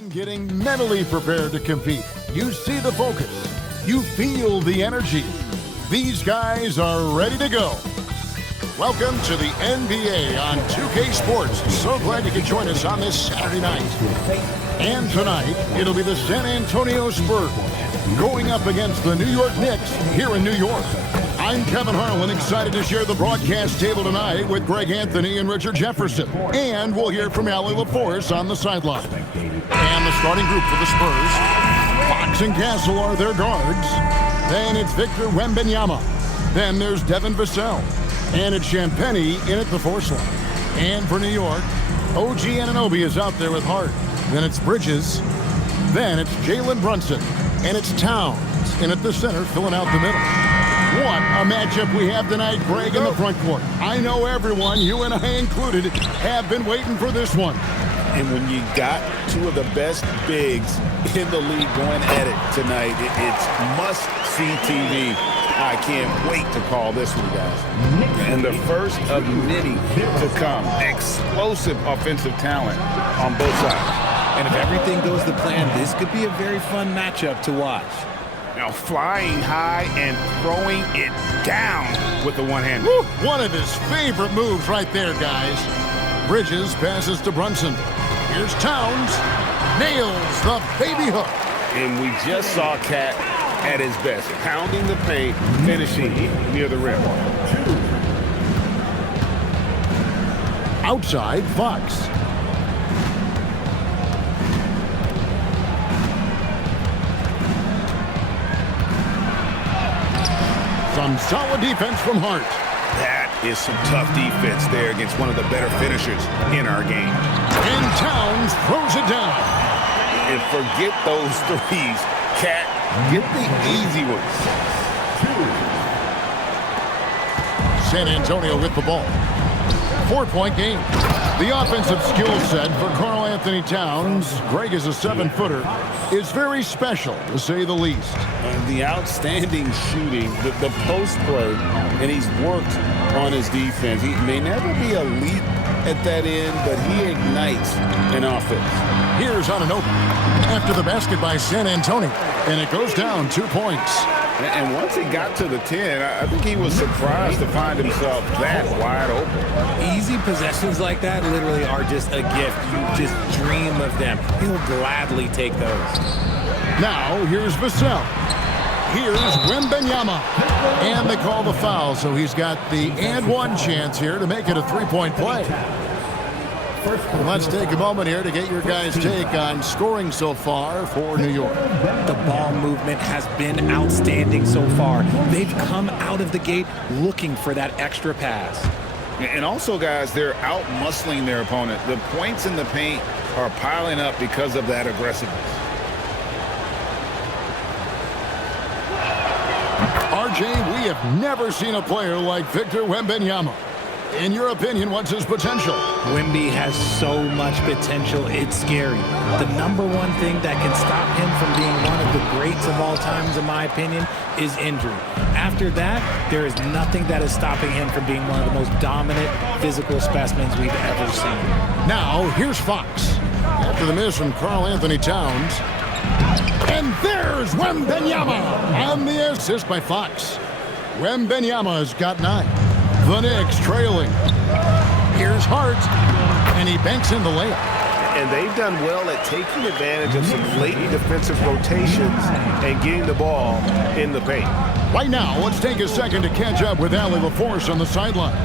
And getting mentally prepared to compete. You see the focus. You feel the energy. These guys are ready to go. Welcome to the NBA on 2K Sports. So glad you could join us on this Saturday night. And tonight, it'll be the San Antonio Spurs going up against the New York Knicks here in New York. I'm Kevin Harlan, excited to share the broadcast table tonight with Greg Anthony and Richard Jefferson. And we'll hear from Allie LaForce on the sideline. And the starting group for the Spurs, Fox and Castle are their guards. Then it's Victor Wembanyama. Then there's Devin Vassell. And it's Champagnie in at the force line. And for New York, OG Anunoby is out there with Hart. Then it's Bridges. Then it's Jalen Brunson. And it's Towns in at the center, filling out the middle. What a matchup we have tonight, Greg, in the front court. I know everyone, you and I included, have been waiting for this one. And when you got two of the best bigs in the league going at it tonight, it's must-see TV. I can't wait to call this one, guys. And the first of many to come. Explosive offensive talent on both sides. And if everything goes to plan, this could be a very fun matchup to watch. Now flying high and throwing it down with the one-hand. One of his favorite moves right there, guys. Bridges passes to Brunson. Here's Towns. Nails the baby hook. And we just saw Cat at his best, pounding the paint, finishing near the rim. Outside, Fox. Some solid defense from Hart. That is some tough defense there against one of the better finishers in our game. And Towns throws it down. And forget those threes. Cat, get the easy ones. San Antonio with the ball. 4-point game. The offensive skill set for Karl Anthony Towns, Greg is a 7-footer, is very special, to say the least. The outstanding shooting, the post play, and he's worked on his defense. He may never be elite at that end, but he ignites an offense. Here's Anunoby after the basket by San Antonio, and it goes down 2 points. And once he got to the 10, I think he was surprised to find himself that wide open. Easy possessions like that literally are just a gift. You just dream of them. He'll gladly take those. Now, here's Vassell. Here's Wembanyama. And they call the foul, so he's got the and one chance here to make it a three-point play. Let's take a moment here to get your guys' take on scoring so far for New York. The ball movement has been outstanding so far. They've come out of the gate looking for that extra pass. And also, guys, they're out-muscling their opponent. The points in the paint are piling up because of that aggressiveness. RJ, we have never seen a player like Victor Wembanyama. In your opinion, what's his potential? Wemby has so much potential, it's scary. The number one thing that can stop him from being one of the greats of all times, in my opinion, is injury. After that, there is nothing that is stopping him from being one of the most dominant physical specimens we've ever seen. Now, here's Fox. After the miss from Karl Anthony Towns. And there's Wembanyama on the assist by Fox. Wembanyama has got 9. The Knicks trailing. Here's Hart, and he banks in the layup. And they've done well at taking advantage of some late defensive rotations and getting the ball in the paint. Right now, let's take a second to catch up with Allie LaForce on the sideline.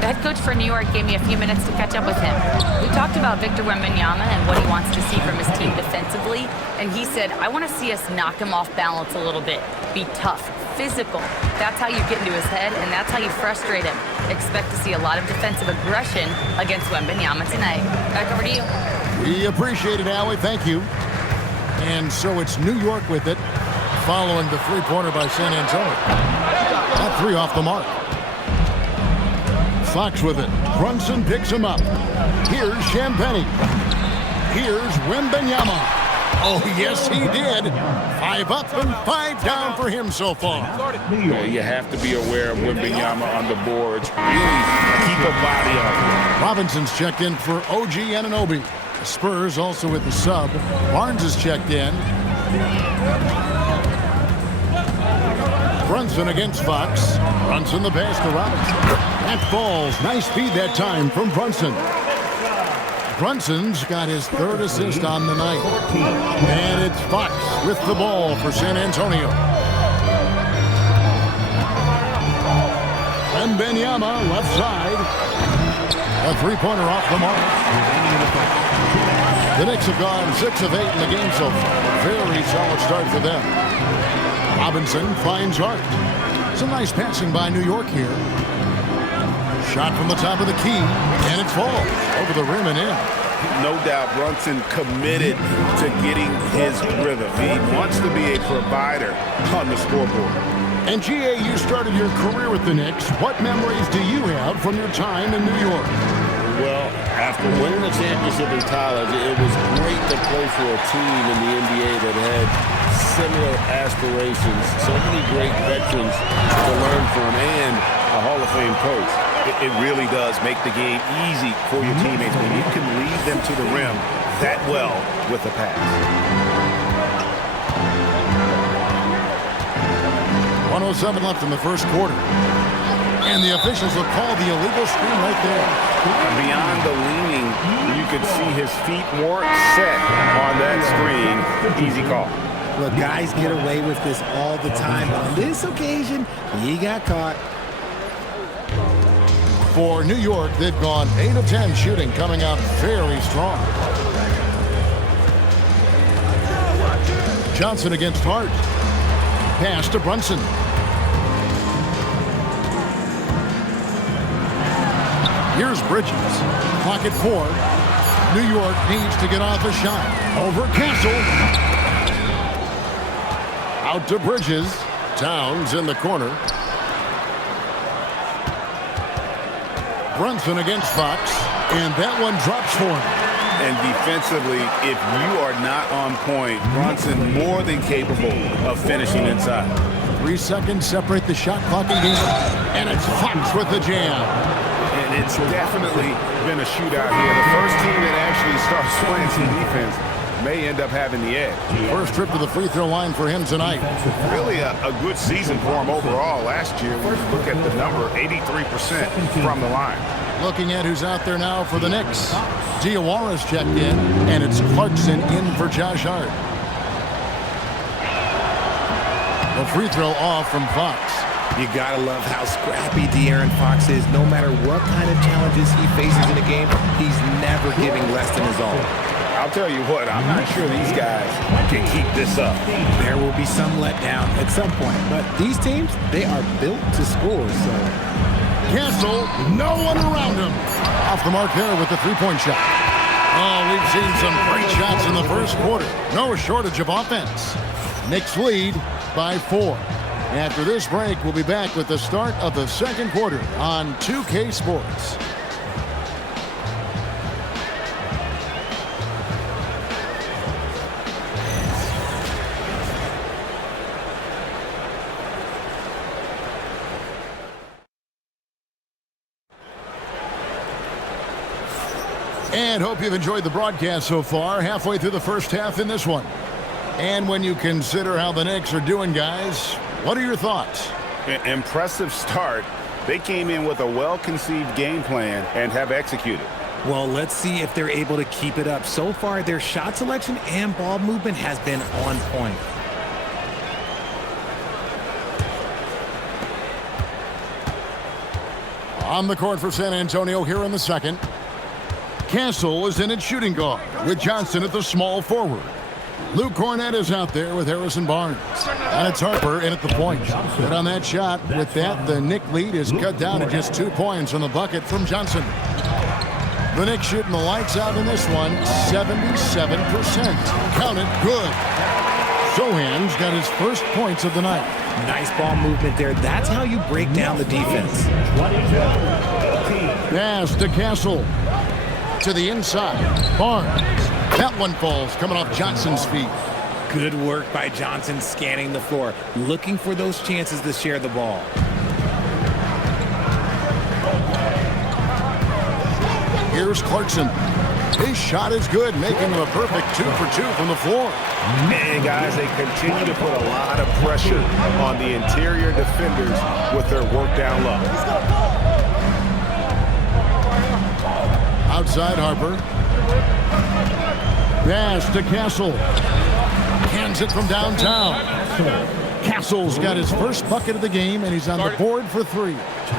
The head coach for New York gave me a few minutes to catch up with him. We talked about Victor Wembanyama and what he wants to see from his team defensively, and he said, I want to see us knock him off balance a little bit, be tough, physical. That's how you get into his head, and that's how you frustrate him. Expect to see a lot of defensive aggression against Wembanyama tonight. Back over to you. We appreciate it, Allie. Thank you. And so it's New York with it, following the three-pointer by San Antonio. That 3 off the mark. Fox with it. Brunson picks him up. Here's Champagnie. Here's Wembanyama. Oh, yes, he did. 5 up and 5 down for him so far. Yeah, you have to be aware of Wembanyama on the boards. Really keep a body on him. Robinson's checked in for OG Anunoby. Spurs also with the sub. Barnes is checked in. Brunson against Fox. Brunson the pass to Robinson. That falls. Nice feed that time from Brunson. Brunson's got his third assist on the night. And it's Fox with the ball for San Antonio. And Benyama left side. A three-pointer off the mark. The Knicks have gone 6 of 8 in the game so far. Very solid start for them. Robinson finds Hart. Some nice passing by New York here. Shot from the top of the key, and it falls over the rim and in. No doubt Brunson committed to getting his rhythm. He wants to be a provider on the scoreboard. And G.A., you started your career with the Knicks. What memories do you have from your time in New York? Well, after winning a championship in college, it was great to play for a team in the NBA that had similar aspirations. So many great veterans to learn from and a Hall of Fame coach. It really does make the game easy for your teammates when you can lead them to the rim that well with a pass. 1:07 left in the first quarter. And the officials have called the illegal screen right there. Beyond the leaning, you could see his feet weren't set on that screen. Easy call. Look, guys get away with this all the time. But on this occasion, he got caught. For New York, they've gone 8 of 10 shooting, coming out very strong. Johnson against Hart. Pass to Brunson. Here's Bridges. Clock at 4. New York needs to get off a shot. Over Castle. Out to Bridges. Towns in the corner. Brunson against Fox, and that one drops for him. And defensively, if you are not on point, Brunson more than capable of finishing inside. 3 seconds separate the shot clock and game. And it's Fox with the jam. And it's definitely been a shootout here. The first team that actually starts playing some defense may end up having the edge. First trip to the free throw line for him tonight. Really a good season for him overall. Last year, when you look at the number, 83% from the line. Looking at who's out there now for the Knicks. Diawara's checked in, and it's Clarkson in for Josh Hart. The free throw off from Fox. You gotta love how scrappy De'Aaron Fox is. No matter what kind of challenges he faces in a game, he's never giving less than his all. I'll tell you what, I'm not sure these guys can keep this up. There will be some letdown at some point, but these teams, they are built to score, so. Castle, no one around him. Off the mark there with the three-point shot. Oh, we've seen some great shots in the first quarter. No shortage of offense. Knicks lead by 4. After this break, we'll be back with the start of the second quarter on 2K Sports. And hope you've enjoyed the broadcast so far. Halfway through the first half in this one. And when you consider how the Knicks are doing, guys, what are your thoughts? Impressive start. They came in with a well-conceived game plan and have executed. Well, let's see if they're able to keep it up. So far, their shot selection and ball movement has been on point. On the court for San Antonio here in the second. Castle is in at shooting guard with Johnson at the small forward. Luke Cornett is out there with Harrison Barnes. And it's Harper in at the point. Good on that shot. With that, the Knicks lead is cut down to just 2 points on the bucket from Johnson. The Knicks shooting the lights out in this one, 77%. Count it, good. Sohan's got his first points of the night. Nice ball movement there. That's how you break down the defense. Pass to Castle. To the inside. Barnes. That one falls coming off Johnson's feet. Good work by Johnson scanning the floor, looking for those chances to share the ball. Here's Clarkson. His shot is good, making him a perfect 2 for 2 from the floor. And, guys, they continue to put a lot of pressure on the interior defenders with their work down low. Outside Harper. Pass to Castle. Hands it from downtown. Castle's got his first bucket of the game, and he's on the board for 3.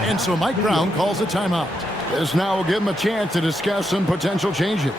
And so Mike Brown calls a timeout. This now will give him a chance to discuss some potential changes.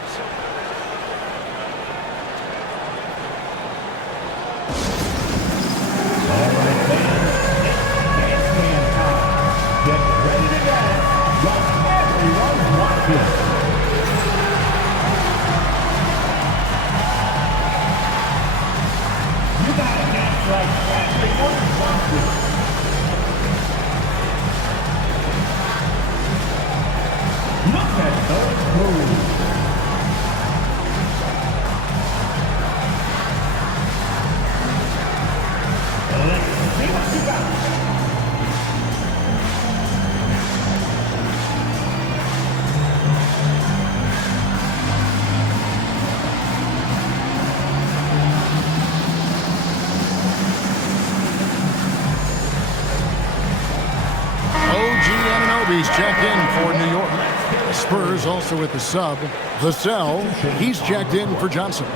He's checked in for New York. Spurs also with the sub. Vassell, he's checked in for Johnson.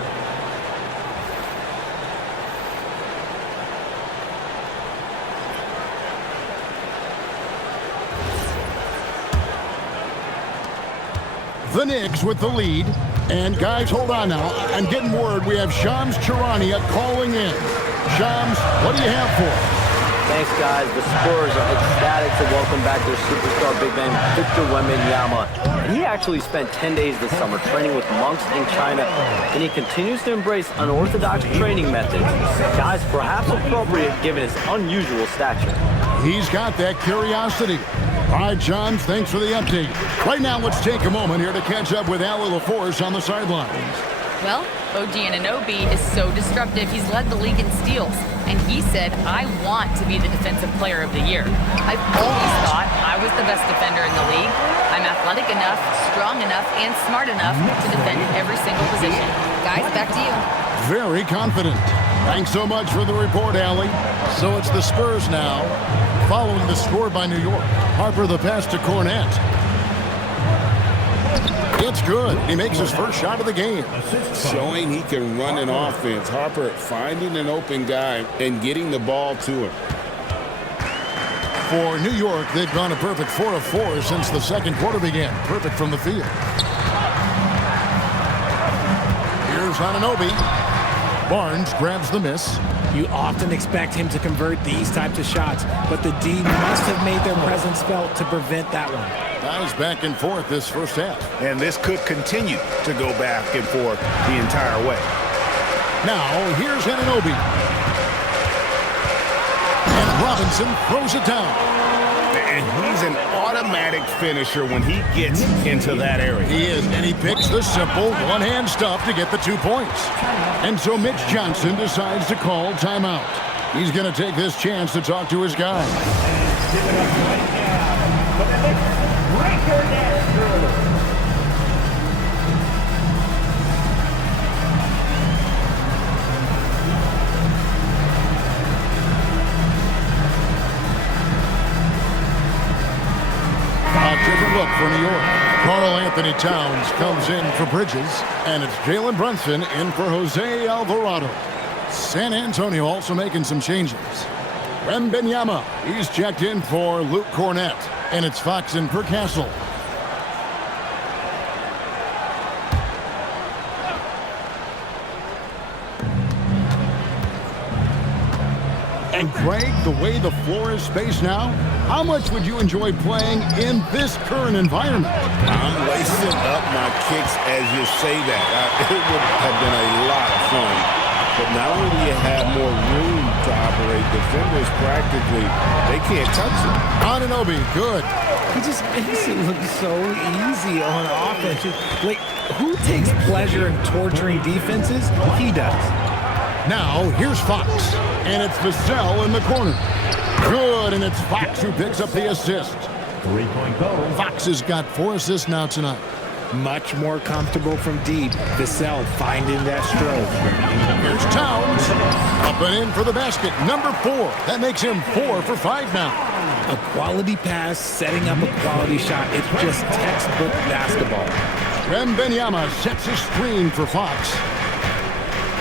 The Knicks with the lead. And guys, hold on now. I'm getting word we have Shams Charania calling in. Shams, what do you have for us? Thanks, guys. The Spurs are ecstatic to welcome back their superstar big man, Victor Wembanyama. And he actually spent 10 days this summer training with monks in China, and he continues to embrace unorthodox training methods. Guys, perhaps appropriate given his unusual stature. He's got that curiosity. All right, Johns, thanks for the update. Right now, let's take a moment here to catch up with Allie LaForce on the sidelines. Well, OG Anunoby is so disruptive, he's led the league in steals. And he said, I want to be the defensive player of the year. I've always thought I was the best defender in the league. I'm athletic enough, strong enough, and smart enough to defend every single position. Guys, back to you. Very confident. Thanks so much for the report, Allie. So it's the Spurs now, following the score by New York. Harper the pass to Cornette. It's good. He makes his first shot of the game. Showing he can run an offense. Harper finding an open guy and getting the ball to him. For New York, they've gone a perfect 4 of 4 since the second quarter began. Perfect from the field. Here's Anunoby. Barnes grabs the miss. You often expect him to convert these types of shots, but the D must have made their presence felt to prevent that one. Guys back and forth this first half. And this could continue to go back and forth the entire way. Now, here's Anunoby. And Robinson throws it down. And he's an automatic finisher when he gets into that area. He is, and he picks the simple one-hand stuff to get the 2 points. And so Mitch Johnson decides to call timeout. He's going to take this chance to talk to his guys. Different look for New York. Karl Anthony Towns comes in for Bridges, and it's Jalen Brunson in for Jose Alvarado. San Antonio also making some changes. Wembanyama, he's checked in for Luke Cornette, and it's Fox in for Castle. And Greg, the way the floor is spaced now, how much would you enjoy playing in this current environment? I'm lacing up my kicks as you say that. It would have been a lot of fun. But not only do you have more room to operate, defenders practically, they can't touch it. Anunoby, good. He just makes it look so easy on offense. Like, who takes pleasure in torturing defenses? He does. Now, here's Fox, and it's Vassell in the corner. Good, and it's Fox who picks up the assist. 3-point goal. Fox has got 4 assists now tonight. Much more comfortable from deep. Vassell finding that stroke. Here's Towns. Up and in for the basket. Number 4. That makes him 4 for 5 now. A quality pass, setting up a quality shot. It's just textbook basketball. Wembanyama sets a screen for Fox.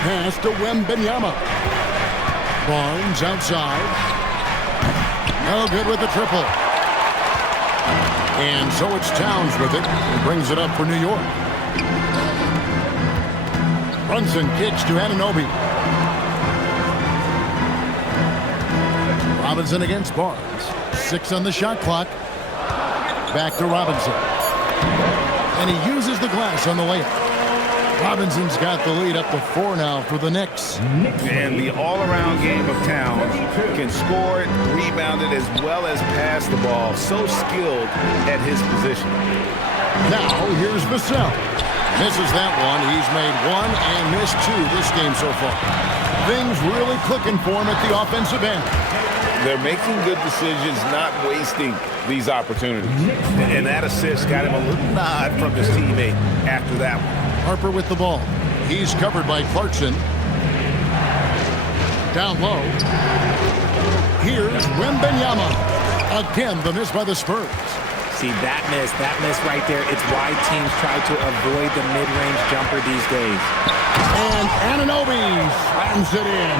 Pass to Wembanyama. Barnes outside. No good with the triple. And so it's Towns with it. And brings it up for New York. Brunson kicks to Anunoby. Robinson against Barnes. 6 on the shot clock. Back to Robinson. And he uses the glass on the layup. Robinson's got the lead up to 4 now for the Knicks. And the all-around game of Towns can score it, rebound it, as well as pass the ball. So skilled at his position. Now here's Vassell. Misses that one. He's made 1 and missed 2 this game so far. Things really clicking for him at the offensive end. They're making good decisions, not wasting these opportunities. And that assist got him a little nod from his teammate after that one. Harper with the ball. He's covered by Clarkson. Down low. Here's Wembanyama. Again, the miss by the Spurs. See, that miss right there, it's why teams try to avoid the mid-range jumper these days. And Anunoby slams it in.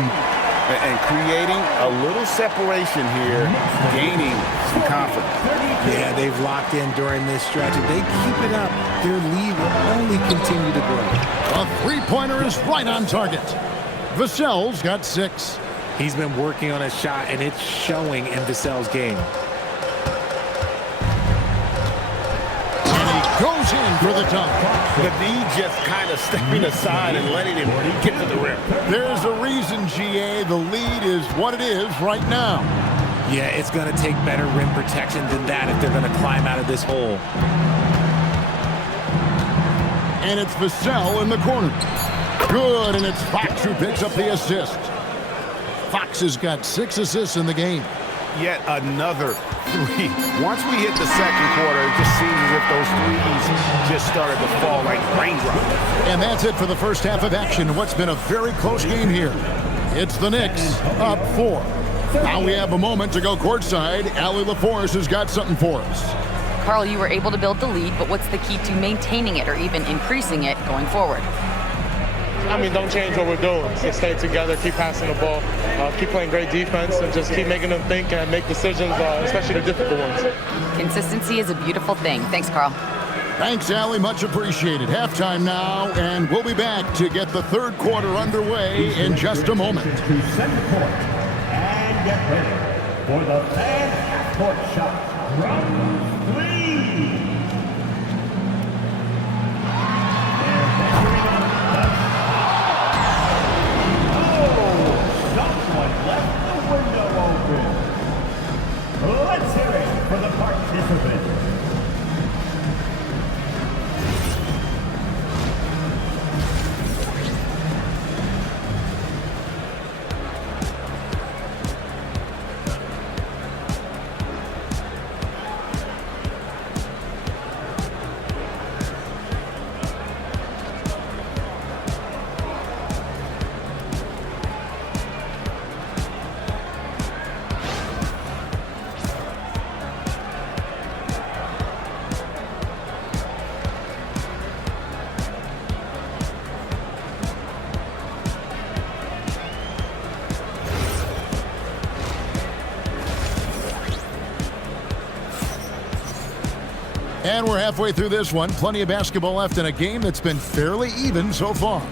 And creating a little separation here, gaining some confidence. Yeah, they've locked in during this stretch. If they keep it up, their lead will only continue to grow. A three-pointer is right on target. Vassell's got 6. He's been working on his shot, and it's showing in Vassell's game. Goes in for the dunk. The D just kind of stepping aside and letting him get to the rim. There's a reason, GA. The lead is what it is right now. Yeah, it's going to take better rim protection than that if they're going to climb out of this hole. And it's Vassell in the corner. Good, and it's Fox who picks up the assist. Fox has got 6 assists in the game. Yet another 3. Once we hit the second quarter, it just seems as if those threes just started to fall like raindrops. And that's it for the first half of action. What's been a very close game here. It's the Knicks up 4. Now we have a moment to go courtside. Allie LaForce has got something for us. Carl, you were able to build the lead, but what's the key to maintaining it or even increasing it going forward? I mean, don't change what we're doing. Just stay together, keep passing the ball, keep playing great defense, and just keep making them think and make decisions, especially the difficult ones. Consistency is a beautiful thing. Thanks, Carl. Thanks, Allie. Much appreciated. Halftime now, and we'll be back to get the third quarter underway in just a moment. To center court and get ready for the fast court shot. Round 3. Let's hear it for the participants. And we're halfway through this one. Plenty of basketball left in a game that's been fairly even so far.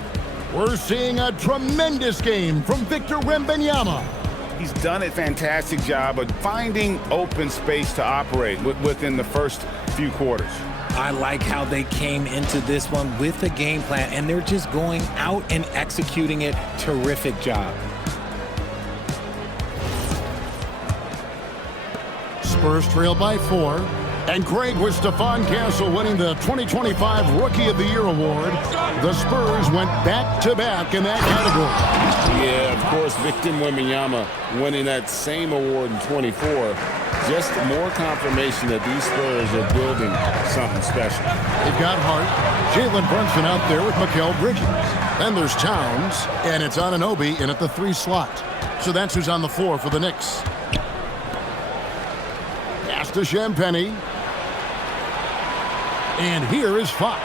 We're seeing a tremendous game from Victor Wembanyama. He's done a fantastic job of finding open space to operate within the first few quarters. I like how they came into this one with a game plan, and they're just going out and executing it. Terrific job. Spurs trail by 4. And Craig, with Stephon Castle winning the 2025 Rookie of the Year award, the Spurs went back-to-back in that category. Yeah, of course, Victor Wembanyama winning that same award in 24. Just more confirmation that these Spurs are building something special. They've got Hart, Jalen Brunson out there with Mikal Bridges. Then there's Towns, and it's Anunoby in at the 3 slot. So that's who's on the floor for the Knicks. Pass to Champagnie. And here is Fox.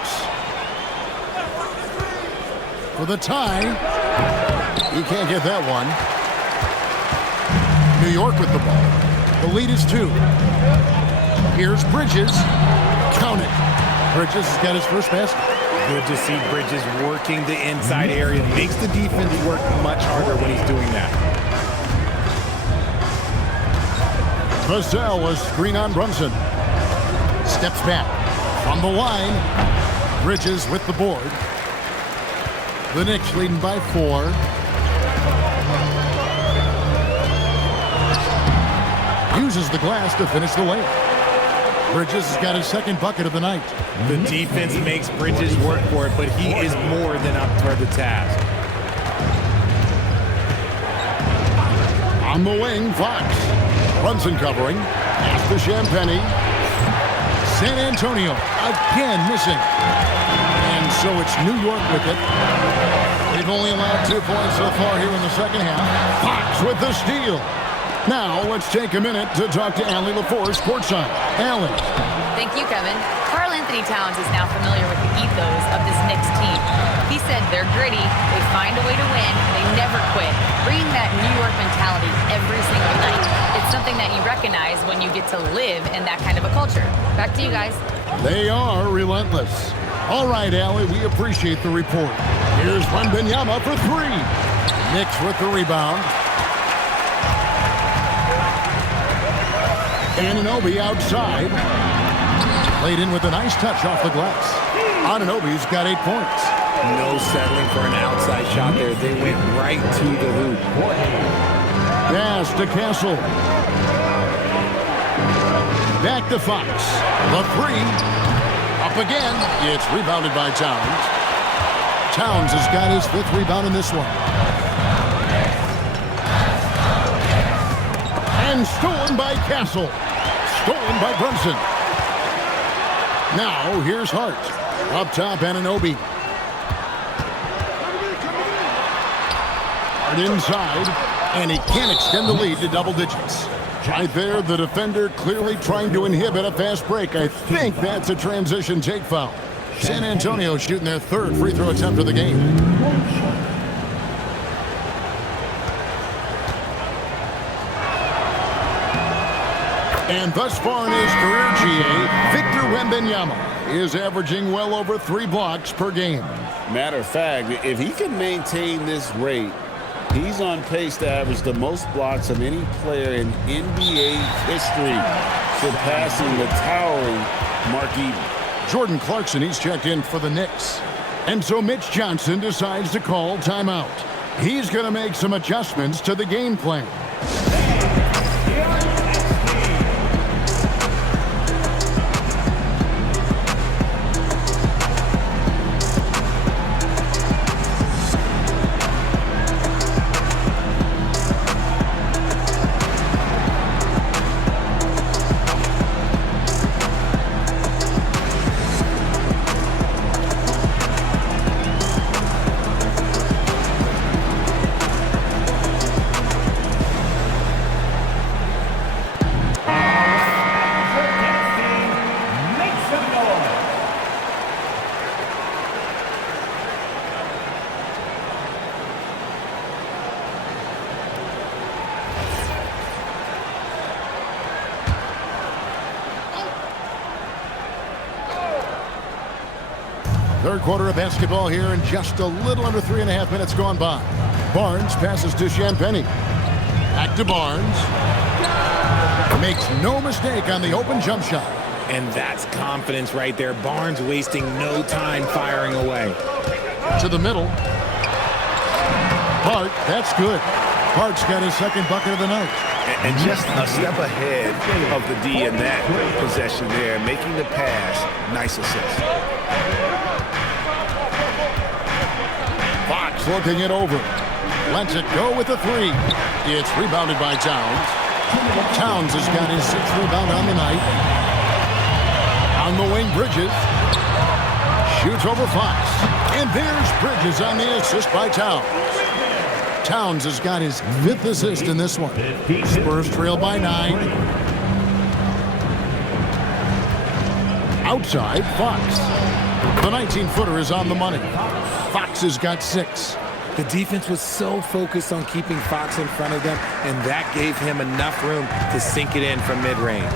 For the tie. He can't get that one. New York with the ball. The lead is 2. Here's Bridges. Count it. Bridges has got his first basket. Good to see Bridges working the inside area. Makes the defense work much harder when he's doing that. Vassell was screen on Brunson. Steps back. From the line. Bridges with the board. The Knicks leading by 4. Uses the glass to finish the layup. Bridges has got his second bucket of the night. The defense makes Bridges work for it, but he is more than up for the task. On the wing, Fox. Brunson covering. Pass to Champagnie. San Antonio again missing. And so it's New York with it. They've only allowed 2 points so far here in the second half. Fox with the steal. Now, let's take a minute to talk to Allie LaForce courtside. Allie. Thank you, Kevin. Karl Anthony Towns is now familiar with the ethos of this Knicks team. He said they're gritty, they find a way to win, they never quit, bringing that New York mentality every single night. It's something that you recognize when you get to live in that kind of a culture. Back to you guys. They are relentless. All right, Allie, we appreciate the report. Here's Wembanyama for 3. Knicks with the rebound. Anunoby outside. Played in with a nice touch off the glass. Anunoby's got 8 points. No settling for an outside shot there. They went right to the hoop. Pass to Castle. Back to Fox. The 3. Up again. It's rebounded by Towns. Towns has got his 5th rebound in this one. And stolen by Castle. Stolen by Brunson. Now, here's Hart. Up top, Anunoby. Hart inside, and he can't extend the lead to double digits. Right there, the defender clearly trying to inhibit a fast break. I think that's a transition take foul. San Antonio shooting their 3rd free throw attempt of the game. And thus far in his career, GA, Victor Wembanyama is averaging well over 3 blocks per game. Matter of fact, if he can maintain this rate, he's on pace to average the most blocks of any player in NBA history, surpassing the towering Mark Eaton. Jordan Clarkson, he's checked in for the Knicks. And so Mitch Johnson decides to call timeout. He's going to make some adjustments to the game plan. Third quarter of basketball here, and just a little under 3.5 minutes gone by. Barnes passes to Champagnie. Back to Barnes. Makes no mistake on the open jump shot. And that's confidence right there. Barnes wasting no time firing away. To the middle. Hart, that's good. Hart's got his 2nd bucket of the night. And just a step ahead of the D in that possession there, making the pass. Nice assist. Fox looking it over. Lets it go with the 3. It's rebounded by Towns. Towns has got his 6th rebound on the night. On the wing, Bridges. Shoots over Fox. And there's Bridges on the assist by Towns. Towns has got his 5th assist in this one. Spurs trail by 9. Outside, Fox. The 19-footer is on the money. Fox has got 6. The defense was so focused on keeping Fox in front of them, and that gave him enough room to sink it in from mid-range.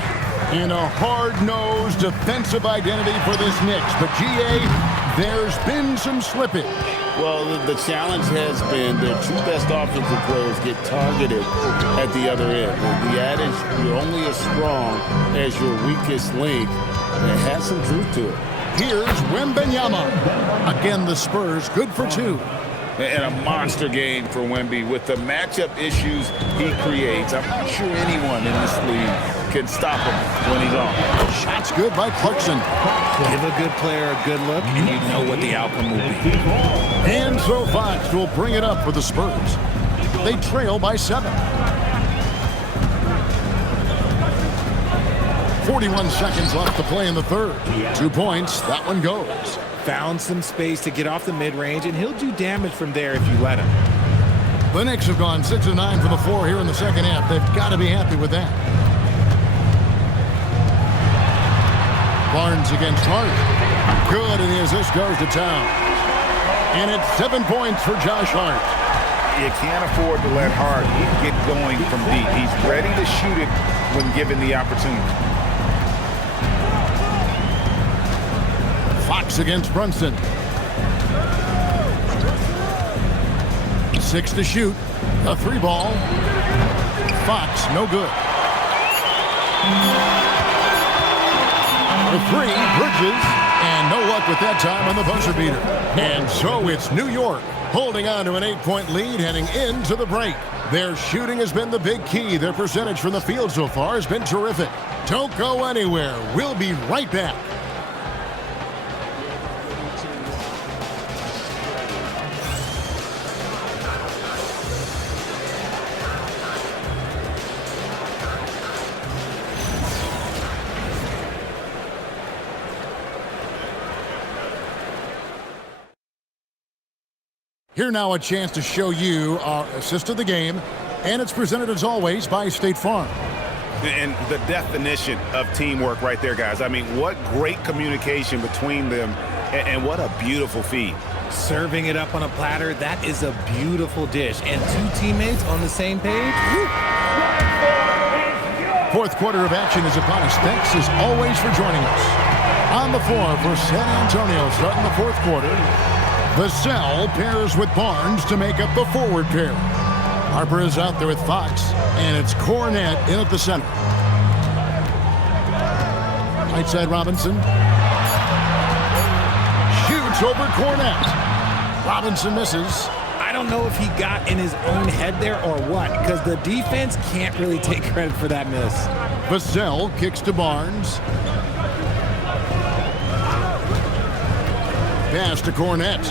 In a hard-nosed defensive identity for this Knicks. But, G.A., there's been some slippage. Well, the challenge has been their 2 best offensive players get targeted at the other end. The adage, you're only as strong as your weakest link, it has some truth to it. Here's Wembanyama. Again, the Spurs good for 2. And a monster game for Wemby with the matchup issues he creates. I'm not sure anyone in this league can stop him when he's on. Shots good by Clarkson. Give a good player a good look, and you know what the outcome will be. And so Fox will bring it up for the Spurs. They trail by 7. 41 seconds left to play in the third. 2 points. That one goes. Found some space to get off the mid-range, and he'll do damage from there if you let him. The Knicks have gone 6 of 9 from the floor here in the second half. They've got to be happy with that. Barnes against Hart. Good, and the assist goes to Towns. And it's 7 points for Josh Hart. You can't afford to let Hart get going from deep. He's ready to shoot it when given the opportunity. Fox against Brunson. 6 to shoot. A 3 ball. Fox, no good. The 3, Bridges. And no luck with that time on the buzzer beater. And so it's New York holding on to an 8-point lead heading into the break. Their shooting has been the big key. Their percentage from the field so far has been terrific. Don't go anywhere. We'll be right back. Here now a chance to show you our assist of the game, and it's presented as always by State Farm. And the definition of teamwork right there, guys. I mean, what great communication between them, and what a beautiful feed. Serving it up on a platter, that is a beautiful dish. And 2 teammates on the same page. Woo. Fourth quarter of action is upon us. Thanks as always for joining us. On the floor for San Antonio starting the fourth quarter. Vassell pairs with Barnes to make up the forward pair. Harper is out there with Fox, and it's Cornette in at the center. Right side Robinson. Shoots over Cornette. Robinson misses. I don't know if he got in his own head there or what, because the defense can't really take credit for that miss. Vassell kicks to Barnes. Pass to Cornette.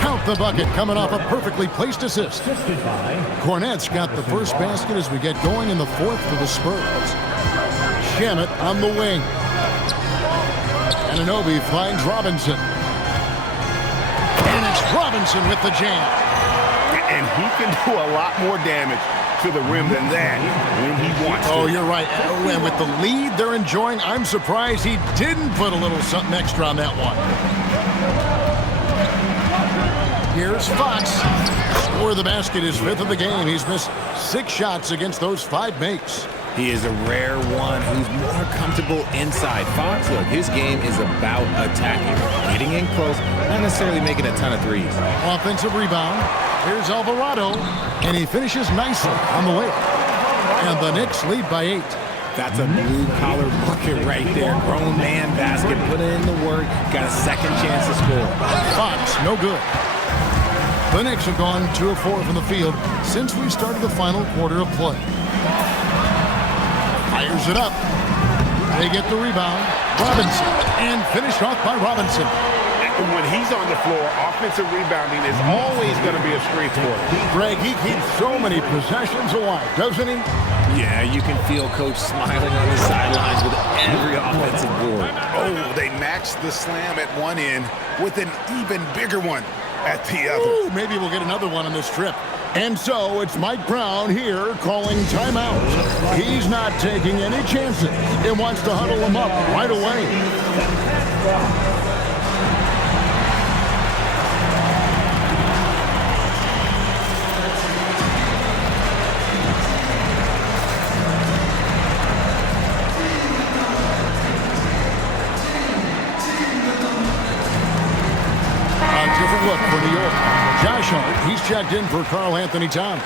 Count the bucket coming off a perfectly placed assist. Cornette's got the first basket as we get going in the fourth for the Spurs. Shamet on the wing. Anunoby finds Robinson. And it's Robinson with the jam. And he can do a lot more damage to the rim than that when he wants to. Oh, you're right. And with the lead they're enjoying, I'm surprised he didn't put a little something extra on that one. Here's Fox. Score of the basket, his 5th of the game. He's missed 6 shots against those 5 makes. He is a rare one who's more comfortable inside. Fox, look, his game is about attacking, getting in close, not necessarily making a ton of threes. Offensive rebound. Here's Alvarado, and he finishes nicely on the way. And the Knicks lead by 8. That's a blue-collar bucket right there. Grown man basket, put in the work, got a second chance to score. Fox, no good. The Knicks have gone 2 of 4 from the field since we started the final quarter of play. Fires it up. They get the rebound. Robinson, and finished off by Robinson. And when he's on the floor, offensive rebounding is always going to be a strength for him. Greg, he keeps so many possessions alive, doesn't he? Yeah, you can feel Coach smiling on the sidelines with every offensive board. Oh, they matched the slam at one end with an even bigger one at the other. Ooh, maybe we'll get another one on this trip. And so it's Mike Brown here calling timeout. He's not taking any chances. He wants to huddle them up right away. Look for New York. Josh Hart, he's checked in for Karl Anthony Towns.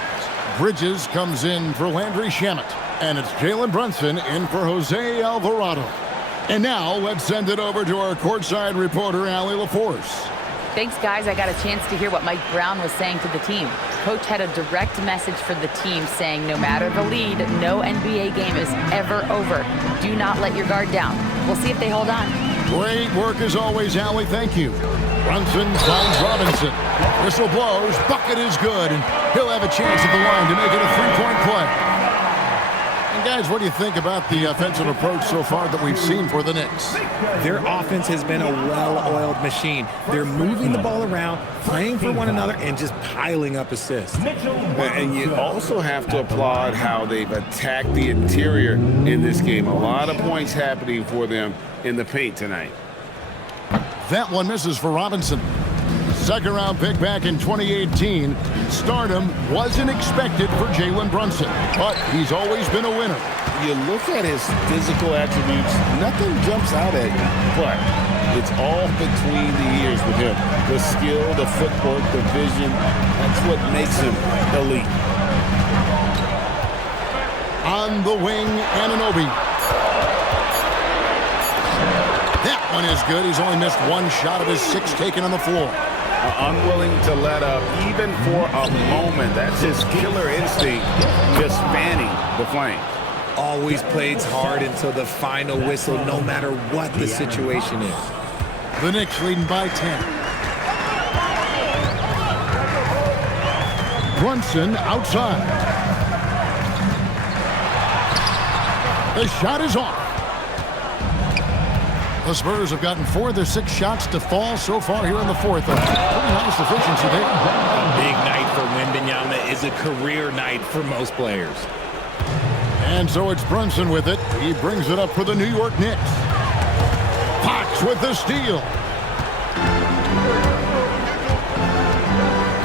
Bridges comes in for Landry Shamet. And it's Jalen Brunson in for Jose Alvarado. And now let's send it over to our courtside reporter, Allie LaForce. Thanks, guys. I got a chance to hear what Mike Brown was saying to the team. Coach had a direct message for the team saying no matter the lead, no NBA game is ever over. Do not let your guard down. We'll see if they hold on. Great work as always, Allie. Thank you. Brunson finds Robinson. Whistle blows. Bucket is good, and he'll have a chance at the line to make it a three-point play. And guys, what do you think about the offensive approach so far that we've seen for the Knicks? Their offense has been a well-oiled machine. They're moving the ball around, playing for one another, and just piling up assists. And you also have to applaud how they've attacked the interior in this game. A lot of points happening for them in the paint tonight. That one misses for Robinson. Second-round pick back in 2018. Stardom wasn't expected for Jalen Brunson, but he's always been a winner. You look at his physical attributes, nothing jumps out at you, but it's all between the ears with him. The skill, the footwork, the vision, that's what makes him elite. On the wing, Anunoby. That one is good. He's only missed one shot of his 6 taken on the floor. Unwilling to let up even for a moment. That's his killer instinct, just fanning the flame. Always plays hard until the final whistle, no matter what the situation is. The Knicks leading by 10. Brunson outside. The shot is off. The Spurs have gotten 4 of their 6 shots to fall so far here in the fourth. Pretty nice efficiency there. A big night for Wembanyama is a career night for most players. And so it's Brunson with it. He brings it up for the New York Knicks. Fox with the steal.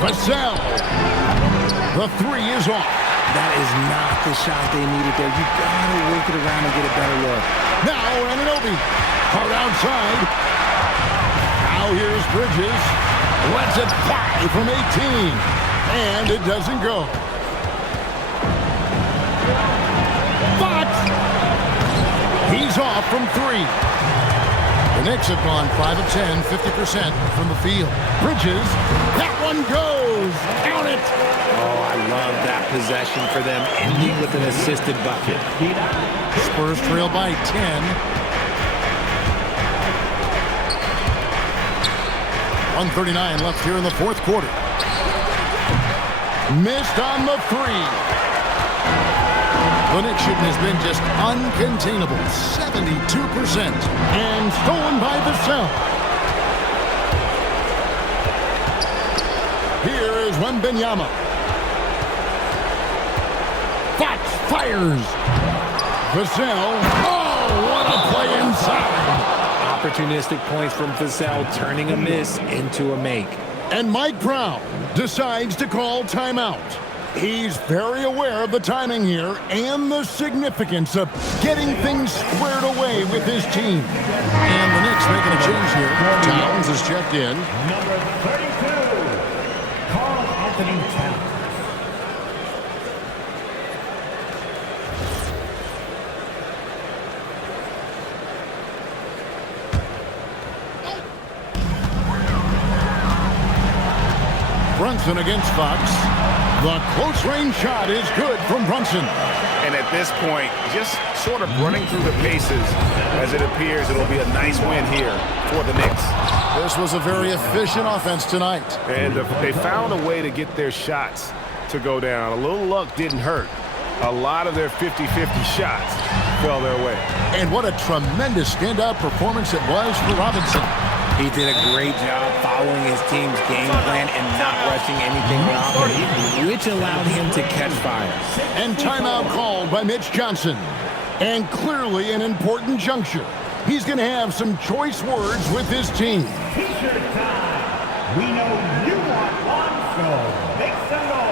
Vassell. The 3 is off. That is not the shot they needed there. You gotta work it around and get a better look. Now Anunoby. Hard outside. Now here's Bridges. Lets it fly from 18. And it doesn't go. Fox. He's off from 3. The Knicks have gone 5 of 10, 50% from the field. Bridges. That one goes. Count it. Oh, I love that possession for them, ending with an assisted bucket. Spurs trail by 10. 1:39 left here in the fourth quarter. Missed on the 3. The Knicks shooting has been just uncontainable, 72%, and stolen by Vassell. Here is Wembanyama. Fox fires. Vassell. Oh, what a play inside. Opportunistic points from Vassell, turning a miss into a make. And Mike Brown decides to call timeout. He's very aware of the timing here and the significance of getting things squared away with his team. And the Knicks making a change here. Towns is checked in. Number 32, Karl Anthony Towns. Brunson against Fox. The close-range shot is good from Brunson. And at this point, just sort of running through the paces as it appears it'll be a nice win here for the Knicks. This was a very efficient offense tonight. And they found a way to get their shots to go down. A little luck didn't hurt. A lot of their 50-50 shots fell their way. And what a tremendous standout performance it was for Robinson. He did a great job following his team's game plan and not rushing anything around him, which allowed him to catch fire. And timeout called by Mitch Johnson. And clearly an important juncture. He's going to have some choice words with his team. T-shirt time. We know you want one, so make some noise.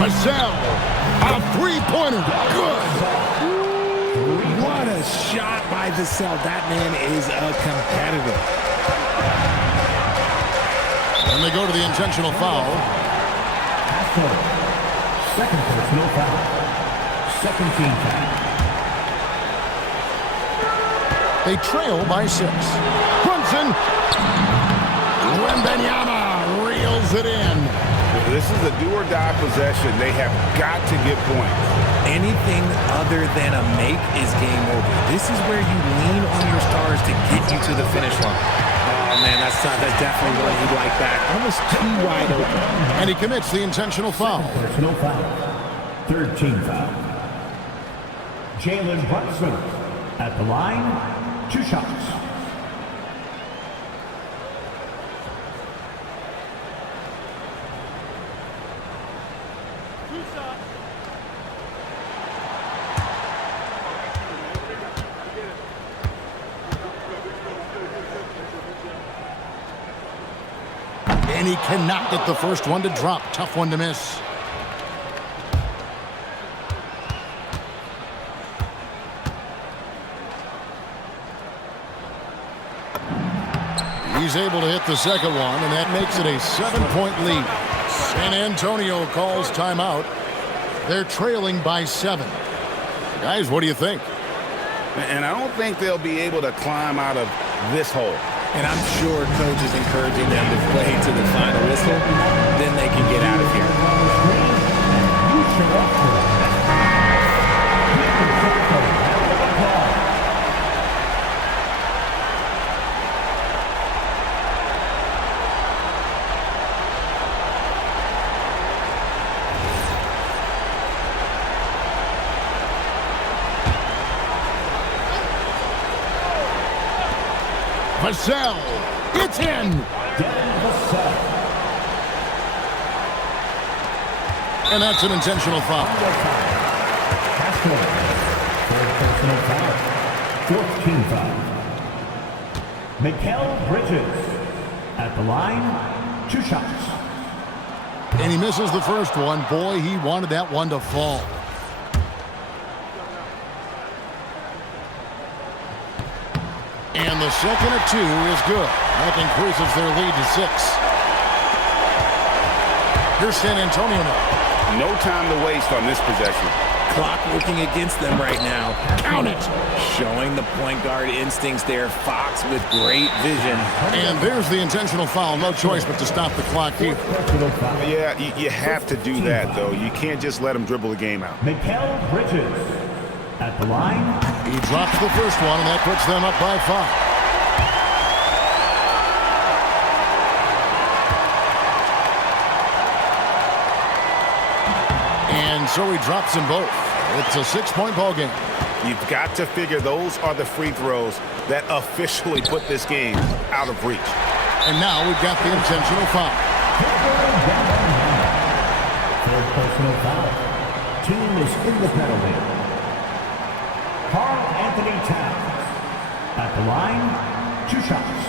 Vassell, a three-pointer, good. What a shot by Vassell. That man is a competitor. And they go to the intentional foul. Second personal foul. Second team foul. They trail by 6. Brunson. Wembanyama reels it in. This is a do-or-die possession. They have got to get points. Anything other than a make is game over. This is where you lean on your stars to get you to the finish line. Oh, man, that's definitely one he'd like back. Almost too wide open. And he commits the intentional foul. Personal foul. Third team foul. Jalen Brunson at the line. 2 shots. And he cannot get the first one to drop. Tough one to miss. He's able to hit the second one, and that makes it a 7-point lead. San Antonio calls timeout. They're trailing by 7. Guys, what do you think? And I don't think they'll be able to climb out of this hole. And I'm sure coach is encouraging them to play to the final whistle. Then they can get out of here. Vassell, it's in. And that's an intentional foul. Fourth team foul. Mikal Bridges at the line. 2 shots. And he misses the first one. Boy, he wanted that one to fall. And the second of 2 is good. That increases their lead to 6. Here's San Antonio now. No time to waste on this possession. Clock working against them right now. Count it. Showing the point guard instincts there. Fox with great vision. And there's the intentional foul. No choice but to stop the clock here. Yeah, you have to do that, though. You can't just let them dribble the game out. Mikal Bridges at the line. He drops the first one, and that puts them up by 5. And so he drops them both. It's a 6-point ball game. You've got to figure those are the free throws that officially put this game out of reach. And now we've got the intentional foul. Third personal foul. Team is in the penalty. Karl Anthony Towns at the line. 2 shots.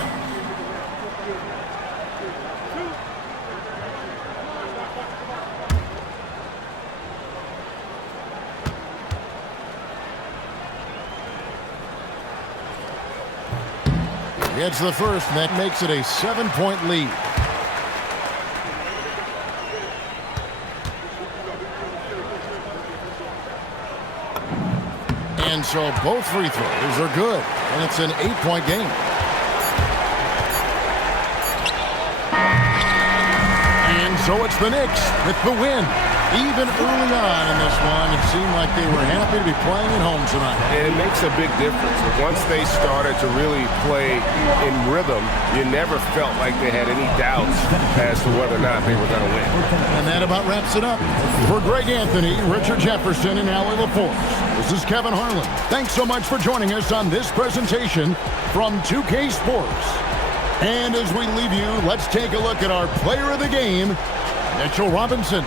Gets the first, and that makes it a 7-point lead. And so both free throws are good, and it's an 8-point game. And so it's the Knicks with the win. Even early on in this one, it seemed like they were happy to be playing at home tonight. And it makes a big difference. Once they started to really play in rhythm, you never felt like they had any doubts as to whether or not they were going to win. And that about wraps it up. For Greg Anthony, Richard Jefferson, and Allie LaForce, this is Kevin Harlan. Thanks so much for joining us on this presentation from 2K Sports. And as we leave you, let's take a look at our player of the game, Mitchell Robinson.